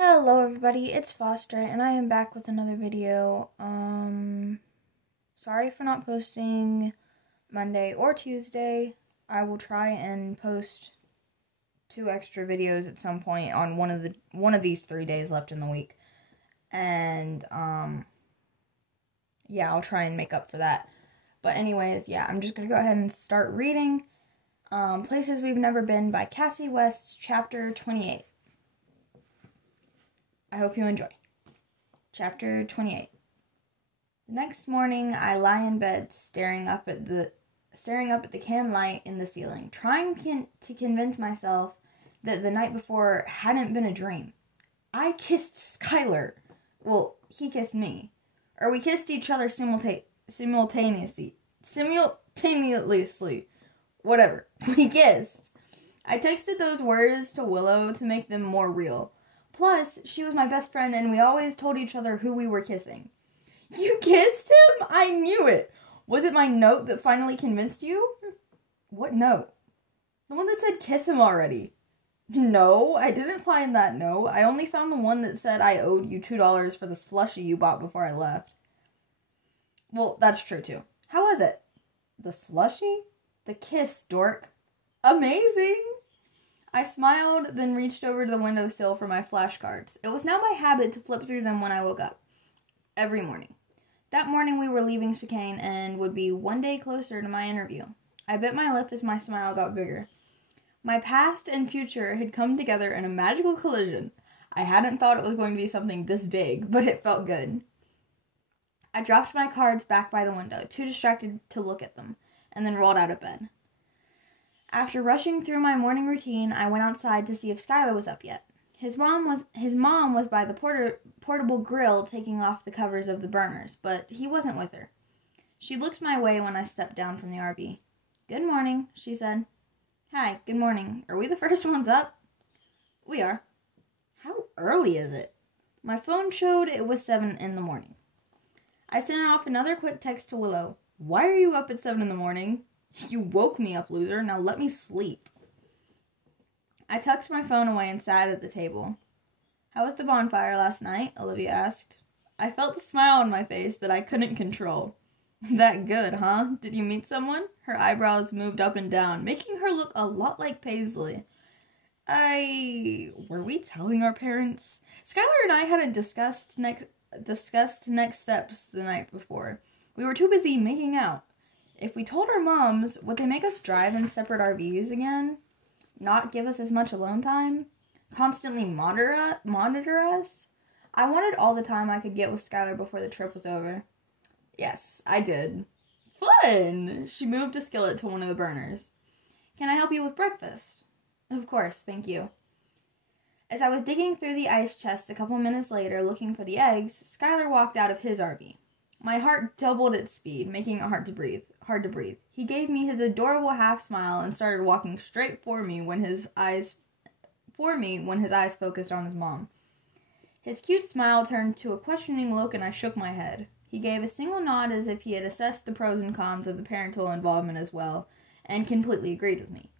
Hello everybody, it's Foster, and I am back with another video. Sorry for not posting Monday or Tuesday. I will try and post 2 extra videos at some point on one of these 3 days left in the week. And, yeah, I'll try and make up for that. But anyways, yeah, I'm just gonna go ahead and start reading, Places We've Never Been by Kasie West, chapter 28. I hope you enjoy. Chapter 28. The next morning, I lie in bed, staring up at the can light in the ceiling, trying to convince myself that the night before hadn't been a dream. I kissed Skylar. Well, he kissed me. Or we kissed each other simultaneously. Whatever. We kissed. I texted those words to Willow to make them more real. Plus, she was my best friend, and we always told each other who we were kissing. You kissed him? I knew it. Was it my note that finally convinced you? What note? The one that said kiss him already. No, I didn't find that note. I only found the one that said I owed you $2 for the slushie you bought before I left. Well, that's true, too. How was it? The slushie? The kiss, dork. Amazing! I smiled, then reached over to the windowsill for my flashcards. It was now my habit to flip through them when I woke up. Every morning. That morning we were leaving Spokane and would be one day closer to my interview. I bit my lip as my smile got bigger. My past and future had come together in a magical collision. I hadn't thought it was going to be something this big, but it felt good. I dropped my cards back by the window, too distracted to look at them, and then rolled out of bed. After rushing through my morning routine, I went outside to see if Skylar was up yet. His mom was by the portable grill taking off the covers of the burners, but he wasn't with her. She looked my way when I stepped down from the RV. "Good morning," she said. "Hi, good morning. Are we the first ones up?" "We are." "How early is it?" My phone showed it was 7 in the morning. I sent off another quick text to Willow. "Why are you up at 7 in the morning?" "You woke me up, loser. Now let me sleep." I tucked my phone away and sat at the table. "How was the bonfire last night?" Olivia asked. I felt the smile on my face that I couldn't control. "That good, huh? Did you meet someone?" Her eyebrows moved up and down, making her look a lot like Paisley. Were we telling our parents? Skylar and I hadn't discussed next steps the night before. We were too busy making out. If we told our moms, would they make us drive in separate RVs again? Not give us as much alone time? Constantly monitor us? I wanted all the time I could get with Skylar before the trip was over. Yes, I did. Fun! She moved a skillet to one of the burners. "Can I help you with breakfast?" "Of course, thank you." As I was digging through the ice chest a couple minutes later looking for the eggs, Skylar walked out of his RV. My heart doubled its speed, making it hard to breathe. He gave me his adorable half smile and started walking straight for me when his eyes focused on his mom. His cute smile turned to a questioning look and I shook my head. He gave a single nod as if he had assessed the pros and cons of the parental involvement as well, and completely agreed with me.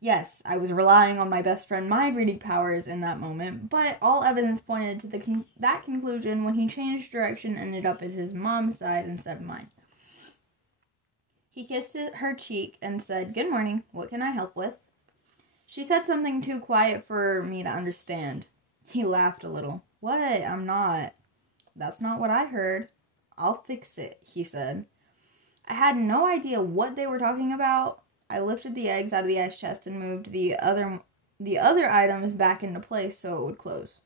Yes, I was relying on my best friend my breeding powers in that moment, but all evidence pointed to that conclusion when he changed direction and ended up at his mom's side instead of mine. He kissed her cheek and said, "Good morning, what can I help with?" She said something too quiet for me to understand. He laughed a little. "What? I'm not." "That's not what I heard." "I'll fix it," he said. I had no idea what they were talking about. I lifted the eggs out of the ice chest and moved the other items back into place so it would close.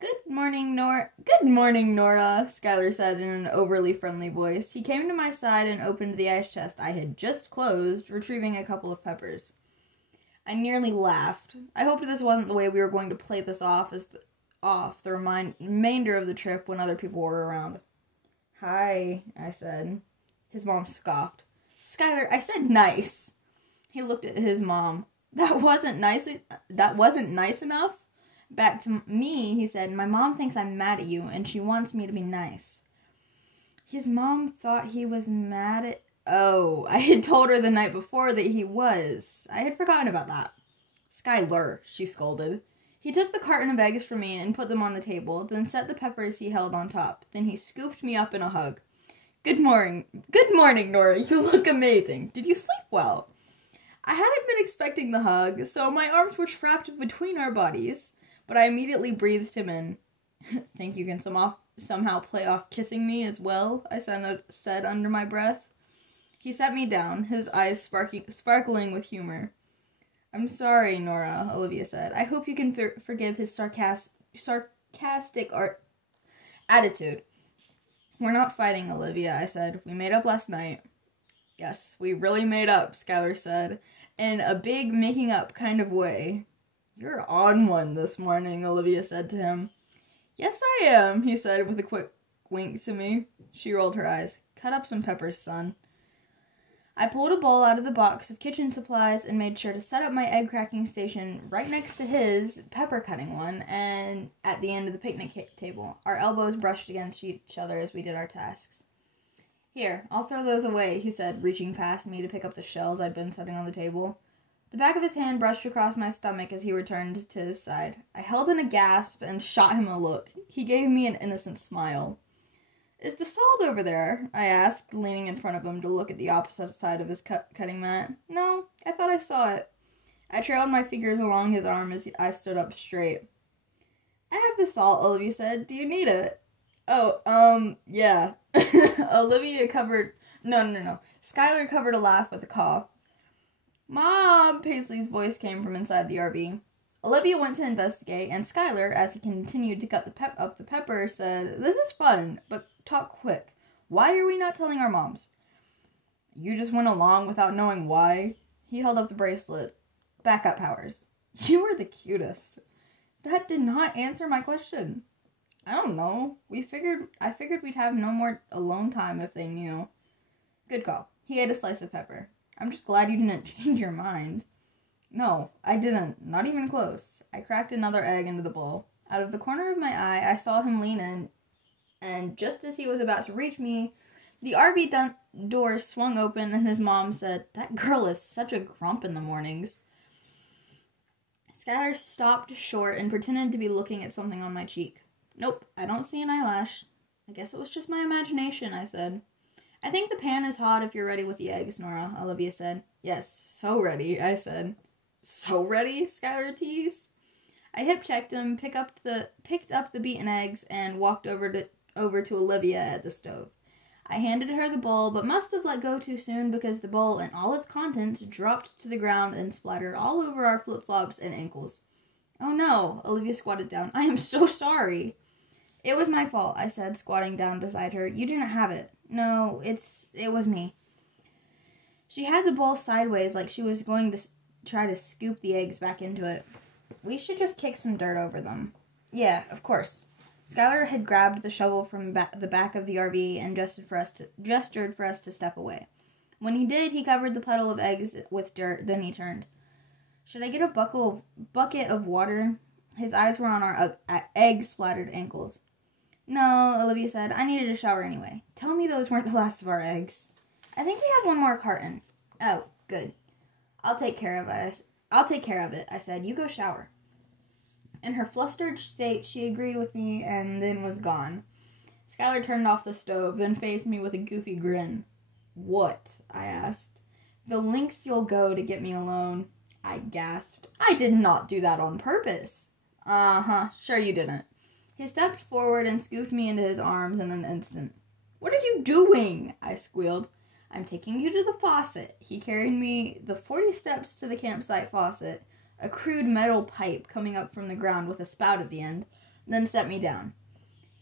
"Good morning, Nora," Skylar said in an overly friendly voice. He came to my side and opened the ice chest I had just closed, retrieving a couple of peppers. I nearly laughed. I hoped this wasn't the way we were going to play this off the remainder of the trip when other people were around. "Hi," I said. His mom scoffed. "Skylar, I said nice." He looked at his mom. That wasn't nice enough? Back to me, he said, "My mom thinks I'm mad at you, and she wants me to be nice." His mom thought he was mad at... Oh, I had told her the night before that he was. I had forgotten about that. "Skylar," she scolded. He took the carton of eggs from me and put them on the table, then set the peppers he held on top. Then he scooped me up in a hug. Good morning, Nora. You look amazing. Did you sleep well? I hadn't been expecting the hug, so my arms were trapped between our bodies, but I immediately breathed him in. Think you can somehow play off kissing me as well? I said under my breath. He set me down, his eyes sparkling with humor. I'm sorry, Nora, Olivia said. I hope you can forgive his sarcastic attitude. We're not fighting, Olivia, I said. We made up last night. Yes, we really made up, Skylar said, in a big making up kind of way. You're on one this morning, Olivia said to him. Yes, I am, he said with a quick wink to me. She rolled her eyes. Cut up some peppers, son. I pulled a bowl out of the box of kitchen supplies and made sure to set up my egg cracking station right next to his pepper cutting one and at the end of the picnic table. Our elbows brushed against each other as we did our tasks. Here, I'll throw those away, he said, reaching past me to pick up the shells I'd been setting on the table. The back of his hand brushed across my stomach as he returned to his side. I held in a gasp and shot him a look. He gave me an innocent smile. Is the salt over there? I asked, leaning in front of him to look at the opposite side of his cutting mat. No, I thought I saw it. I trailed my fingers along his arm as I stood up straight. I have the salt, Olivia said. Do you need it? Oh, yeah. Olivia covered... No. Skylar covered a laugh with a cough. Mom! Paisley's voice came from inside the RV. Olivia went to investigate, and Skylar, as he continued to cut up the pepper, said, This is fun, but talk quick. Why are we not telling our moms? You just went along without knowing why? He held up the bracelet. Backup powers. You were the cutest. That did not answer my question. I don't know. I figured we'd have no more alone time if they knew. Good call. He ate a slice of pepper. I'm just glad you didn't change your mind. No, I didn't. Not even close. I cracked another egg into the bowl. Out of the corner of my eye, I saw him lean in, and just as he was about to reach me, the RV door swung open and his mom said, That girl is such a grump in the mornings. Skylar stopped short and pretended to be looking at something on my cheek. Nope, I don't see an eyelash. I guess it was just my imagination, I said. I think the pan is hot if you're ready with the eggs, Nora, Olivia said. Yes, so ready, I said. So ready? Skylar teased. I hip-checked him, picked up the beaten eggs, and walked over to Olivia at the stove. I handed her the bowl, but must have let go too soon because the bowl and all its contents dropped to the ground and splattered all over our flip-flops and ankles. Oh no, Olivia squatted down. I am so sorry. It was my fault, I said, squatting down beside her. You didn't have it. No, it was me. She had the bowl sideways like she was going to try to scoop the eggs back into it. We should just kick some dirt over them. Yeah, of course. Skylar had grabbed the shovel from the back of the RV and gestured for us to step away. When he did, he covered the puddle of eggs with dirt, then he turned. Should I get a bucket of water? His eyes were on our egg-splattered ankles. No, Olivia said. I needed a shower anyway. Tell me those weren't the last of our eggs. I think we have one more carton. Oh, good. I'll take care of it, I said. You go shower. In her flustered state, she agreed with me and then was gone. Skylar turned off the stove, then faced me with a goofy grin. What? I asked. The lengths you'll go to get me alone, I gasped. I did not do that on purpose. Uh-huh, sure you didn't. He stepped forward and scooped me into his arms in an instant. What are you doing? I squealed. I'm taking you to the faucet. He carried me the 40 steps to the campsite faucet, a crude metal pipe coming up from the ground with a spout at the end, then set me down.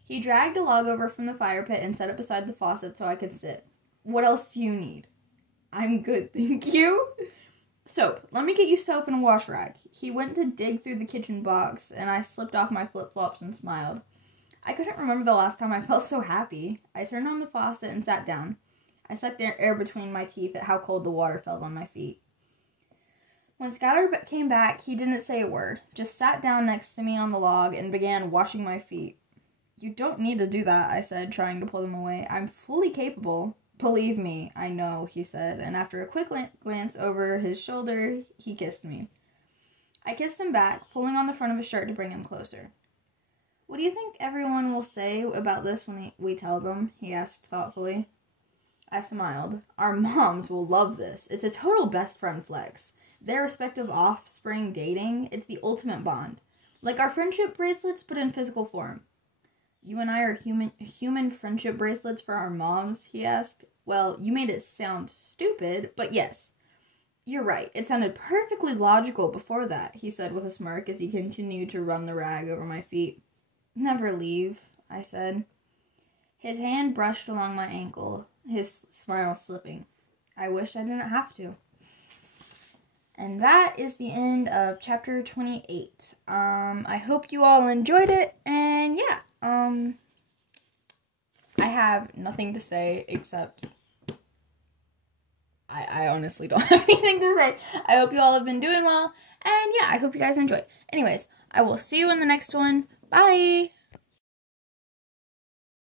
He dragged a log over from the fire pit and set it beside the faucet so I could sit. What else do you need? I'm good, thank you. Soap. Let me get you soap and a wash rag. He went to dig through the kitchen box, and I slipped off my flip-flops and smiled. I couldn't remember the last time I felt so happy. I turned on the faucet and sat down. I sucked air between my teeth at how cold the water felt on my feet. When Skylar came back, he didn't say a word, just sat down next to me on the log and began washing my feet. You don't need to do that, I said, trying to pull them away. I'm fully capable. Believe me, I know, he said, and after a quick glance over his shoulder, he kissed me. I kissed him back, pulling on the front of his shirt to bring him closer. What do you think everyone will say about this when we tell them? He asked thoughtfully. I smiled. Our moms will love this. It's a total best friend flex. Their respective offspring dating, it's the ultimate bond. Like our friendship bracelets, but in physical form. You and I are human friendship bracelets for our moms, he asked. Well, you made it sound stupid, but yes. You're right. It sounded perfectly logical before that, he said with a smirk as he continued to run the rag over my feet. Never leave, I said. His hand brushed along my ankle, his smile slipping. I wish I didn't have to. And that is the end of chapter 28. I hope you all enjoyed it, and yeah, I have nothing to say except I honestly don't have anything to say. I hope you all have been doing well, and yeah, I hope you guys enjoy. Anyways, I will see you in the next one. Bye!